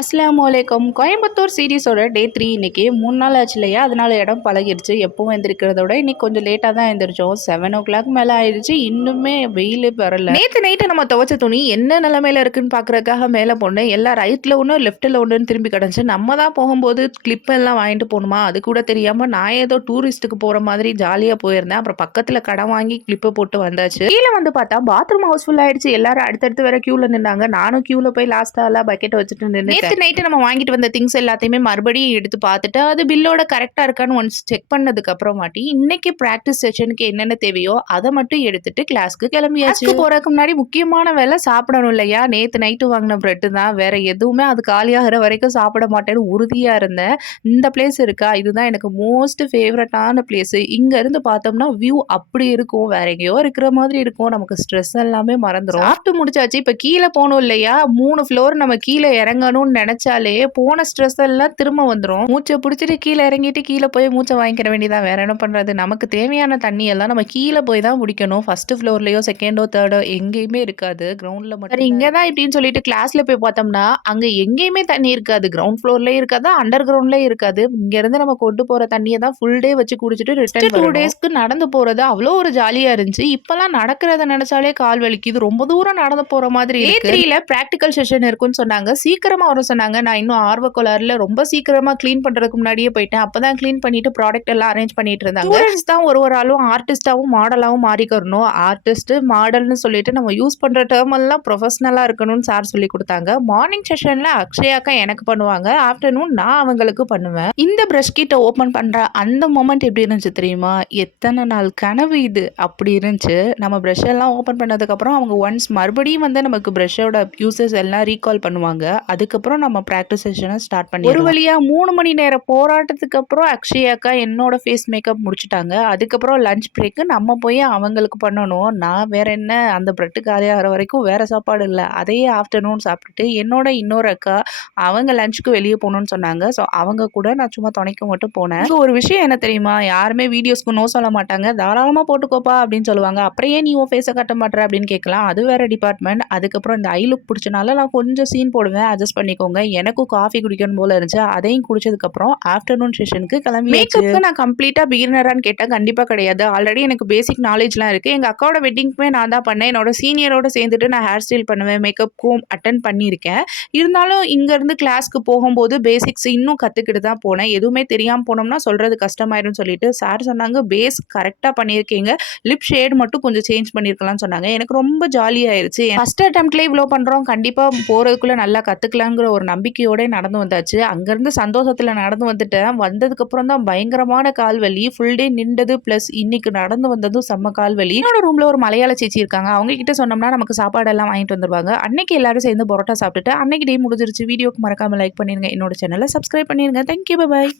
அஸ்ஸலாமு அலைக்கும். கோயம்புத்தூர் சீரிஸோட டே 3 இன்னைக்கு 3 நாள் ஆச்சு இல்லையா? அதனால இடம் பழகிடுச்சு. எப்பவும் எந்திரிக்கிறத விட இன்னைக்கு கொஞ்சம் லேட்டாக தான் எந்திரிச்சோம். 7:00 மேலே ஆயிடுச்சு. இன்னுமே வெயில் வரல. நேற்று நைட்டு நம்ம துவைச்ச துணி என்ன நிலமையில இருக்குன்னு பார்க்குறதுக்காக மேலே போனேன். எல்லாம் ரைட்டில் ஒன்று லெஃப்ட்டில் ஒன்றுன்னு திரும்பி கிடந்துச்சு. நம்ம தான் போகும்போது கிளிப் எல்லாம் வாங்கிட்டு போகணுமா அது கூட தெரியாமல் நான் ஏதோ டூரிஸ்ட்டுக்கு போகிற மாதிரி ஜாலியாக போயிருந்தேன். அப்புறம் பக்கத்தில் கடன் வாங்கி கிளிப்பை போட்டு வந்தாச்சு. கீழே வந்து பார்த்தா பாத்ரூம் ஹவுஸ்ஃபுல் ஆயிடுச்சு. எல்லாரும் அடுத்தடுத்து வேற க்யூவில் நின்னாங்க. நானும் க்யூவில் போய் லாஸ்ட்டாக பக்கெட்டை வச்சுட்டு நின்று நேற்று நைட்டு நம்ம வாங்கிட்டு வந்த திங்ஸ் எல்லாத்தையுமே மறுபடியும் எடுத்து பார்த்துட்டு அது பில்லோட கரெக்டாக இருக்கான்னு ஒன்ஸ் செக் பண்ணதுக்கு அப்புறமாட்டி இன்னைக்கு ப்ராக்டிஸ் செஷனுக்கு என்னென்ன தேவையோ அதை மட்டும் எடுத்துட்டு கிளாஸ்க்கு கிளம்பியாச்சு. போறதுக்கு முன்னாடி முக்கியமான வேலை சாப்பிடணும் இல்லையா? நேற்று நைட்டு வாங்கின பிரெட்டு தான், வேற எதுவுமே அது காலியாகிற வரைக்கும் சாப்பிட மாட்டேன்னு உறுதியா இருந்தேன். இந்த பிளேஸ் இருக்கா, இதுதான் எனக்கு மோஸ்ட் ஃபேவரட்டான பிளேஸ். இங்க இருந்து பார்த்தோம்னா வியூ அப்படி இருக்கும், வேற எங்கேயோ இருக்கிற மாதிரி இருக்கும். நமக்கு ஸ்ட்ரெஸ் எல்லாமே மறந்துடும். சாப்பிட்டு முடிச்சாச்சு. இப்ப கீழே போகணும் இல்லையா? 3 ஃப்ளோர் நம்ம கீழே இறங்கணும்னு நினைச்சாலே போன ஸ்ட்ரெஸ் எல்லாம் திரும்ப வந்துடும். மூச்சை பிடிச்சிட்டு கீழே இறங்கிட்டு கீழே போய் மூச்சை வாங்கிக்கிற வேண்டியதான். வேற என்ன பண்றது? நமக்கு தேவையான தண்ணி எல்லாம் நம்ம கீழே போய் தான் குடிக்கணும். ஃபர்ஸ்ட் ஃப்ளோர்லயோ செகண்டோ தேர்டோ எங்கேயுமே இருக்காது, கிரவுண்ட்ல மட்டும். இங்கதான் இப்படின்னு சொல்லிட்டு கிளாஸ்ல போய் பார்த்தோம்னா அங்க எங்கேயுமே தண்ணி இருக்காது. கிரவுண்ட் ஃப்ளோர்லயும் இருக்காது, அண்டர் கிரவுண்ட்லயும் இருக்காது. இங்க இருந்து நம்ம கொண்டு போற தண்ணியை தான் ஃபுல் டே வச்சு குடிச்சிட்டு ரிட்டர்ன் 2 டேஸ்க்கு நடந்து போறது அவ்வளோ ஒரு ஜாலியா இருந்துச்சு. இப்பெல்லாம் நடக்கிறத நினைச்சாலே கால் வலிக்குது. ரொம்ப தூரம் நடந்து போற மாதிரி இருக்கு. டே 3ல பிராக்டிக்கல் செஷன் இருக்குன்னு சொன்னாங்க. சீக்கிரமா வர சொன்னாங்க. நான் இன்னும் ஆர்வக்கோளாறுல ரொம்ப சீக்கிரமா க்ளீன் பண்றதுக்கு முன்னாடியே போயிட்டேன். அப்பதான் க்ளீன் பண்ணிட்டு ப்ராடக்ட் எல்லாம் அரேஞ்ச் பண்ணிட்டு இருந்தாங்க. ஸ்டூடெண்ட்ஸ் தான் ஒரு ஆளும் ஆர்டிஸ்டாவும் மாடலாவும் மாறிக்கணும். ஆர்டிஸ்ட் மாடல்னு சொல்லிட்டு நம்ம யூஸ் பண்ற டேர்ம் எல்லாம் ப்ரொஃபஷனலா இருக்கணும்னு சார் சொல்லி கொடுத்தாங்க. மார்னிங் செஷன்ல அக்ஷயாக்கா எனக்கு பண்ணுவாங்க, ஆஃப்டர்நூன் நான் அவங்களுக்கு பண்ணுவேன். இந்த பிரஷ் கிட்ட ஓபன் பண்ற அந்த மொமெண்ட் எப்படி இருந்துச்சு தெரியுமா? எத்தனை நாள் கனவு இது அப்படி இருந்துச்சு. நம்ம பிரஷ் எல்லாம் ஓபன் பண்ணதுக்கு அப்புறம் அவங்க ஒன்ஸ் மறுபடியும் வந்து நமக்கு பிரஷோட யூசஸ் எல்லாம் ரீகால் பண்ணுவாங்க. அதுக்கப்புறம் நம்ம ப்ராக்டிஸ் செஷனை ஸ்டார்ட் பண்ணி ஒரு வழியா 3 மணி நேர போராட்டத்துக்கு அப்புறம் அக்ஷயாக்கா என்னோட ஃபேஸ் மேக்கப் முடிச்சுட்டாங்க. அதுக்கப்புறம் லஞ்ச் பிரேக்கு நம்ம போய் அவங்களுக்கு பண்ணணும். நான் வேற என்ன, அந்த பிரெட்டு காலியாகிற வரைக்கும் வேற சாப்பாடு இல்லை. அதையே ஆஃப்டர்நூன் சாப்பிட்டுட்டு என்னோட இன்னொரு அக்கா அவங்க லஞ்சுக்கு வெளியே போகணும்னு சொன்னாங்க. ஸோ அவங்க கூட நான் சும்மா துணைக்க மட்டும் போனேன். ஒரு விஷயம் என்ன தெரியுமா? யாருமே வீடியோஸ்க்கு நோ சொல்ல மாட்டாங்க. தாராளமாக போட்டுக்கோப்பா அப்படின்னு சொல்லுவாங்க. அப்புறம் ஏன் நீ உன் ஃபேஸை கட்ட மாட்டேற அப்படின்னு கேட்கலாம். அது வேற டிபார்ட்மெண்ட். அதுக்கப்புறம் இந்த ஐ லுக் பிடிச்சனால நான் கொஞ்சம் சீன் போடுவேன், அட்ஜஸ்ட் பண்ணிக்கோங்க. எனக்கும் காஃபி குடிக்கணும் போல இருந்துச்சு. அதையும் குடிச்சதுக்கப்புறம் ஆஃப்டர்நூன் செஷனுக்கு கிளம்பி. மேக்கப்புக்கு நான் கம்ப்ளீட்டாக பிகினரான்னு கேட்டால் கண்டிப்பாக கிடையாது. ஆல்ரெடி எனக்கு பேசிக் நாலேஜ்லாம் இருக்குது. எங்கள் அக்காவோட வெட்டிங்க்குமே நான் தான் பண்ணேன். என்னோட சீனியரோட சேர்ந்துட்டு நான் ஹேர் ஸ்டைல் பண்ணுவேன், மேக்கப்புக்கும் அட்டன் பண்ணியிருக்கேன். இருந்தாலும் இங்கேருந்து கிளாஸ்க்கு போகும்போது பேசிக்ஸ் இன்னும் கற்றுக்கிட்டு தான் போனேன். எதுவுமே தெரியாமல் போனோம்னா சொல்கிறது கஷ்டமாயிரும் சொல்லிட்டு சார் சொன்னாங்க பேஸ் கரெக்டாக பண்ணியிருக்கீங்க, லிப் ஷேட் மட்டும் கொஞ்சம் சேஞ்ச் பண்ணியிருக்கலாம்னு சொன்னாங்க. எனக்கு ரொம்ப ஜாலியாயிருச்சு. ஃபர்ஸ்ட் அட்டெம்ப்ட்லேயே இவ்வளோ பண்ணுறோம், கண்டிப்பாக போகிறதுக்குள்ளே நல்லா கற்றுக்கலாங்கிற ஒரு நம்பிக்கையோட நடந்து வந்தாச்சு. அங்கேருந்து சந்தோஷத்தில் நடந்து வந்துட்டேன். வந்ததுக்கப்புறம் தான் பயங்கரமான கால்வலி. ஃபுல் டே நின்றது ப்ளஸ் இன்னைக்கு நடந்து வந்ததும் செம்ம கால்வலி. என்னோட ரூமில் ஒரு மலையாள சேச்சி இருக்காங்க. அவங்க கிட்ட சொன்னோம்னா நமக்கு சாப்பாடெல்லாம் வாங்கிட்டு வந்துருவாங்க. அன்னைக்கு எல்லாரும் சேர்ந்து பரோட்டா சாப்பிட்டுட்டு அன்னைக்கு டே முடிஞ்சிருச்சு. வீடியோக்கு மறக்காமல் லைக் பண்ணிருங்க, என்னோட சேனலை சப்ஸ்கிரைப் பண்ணிருங்க. Thank you, bye bye.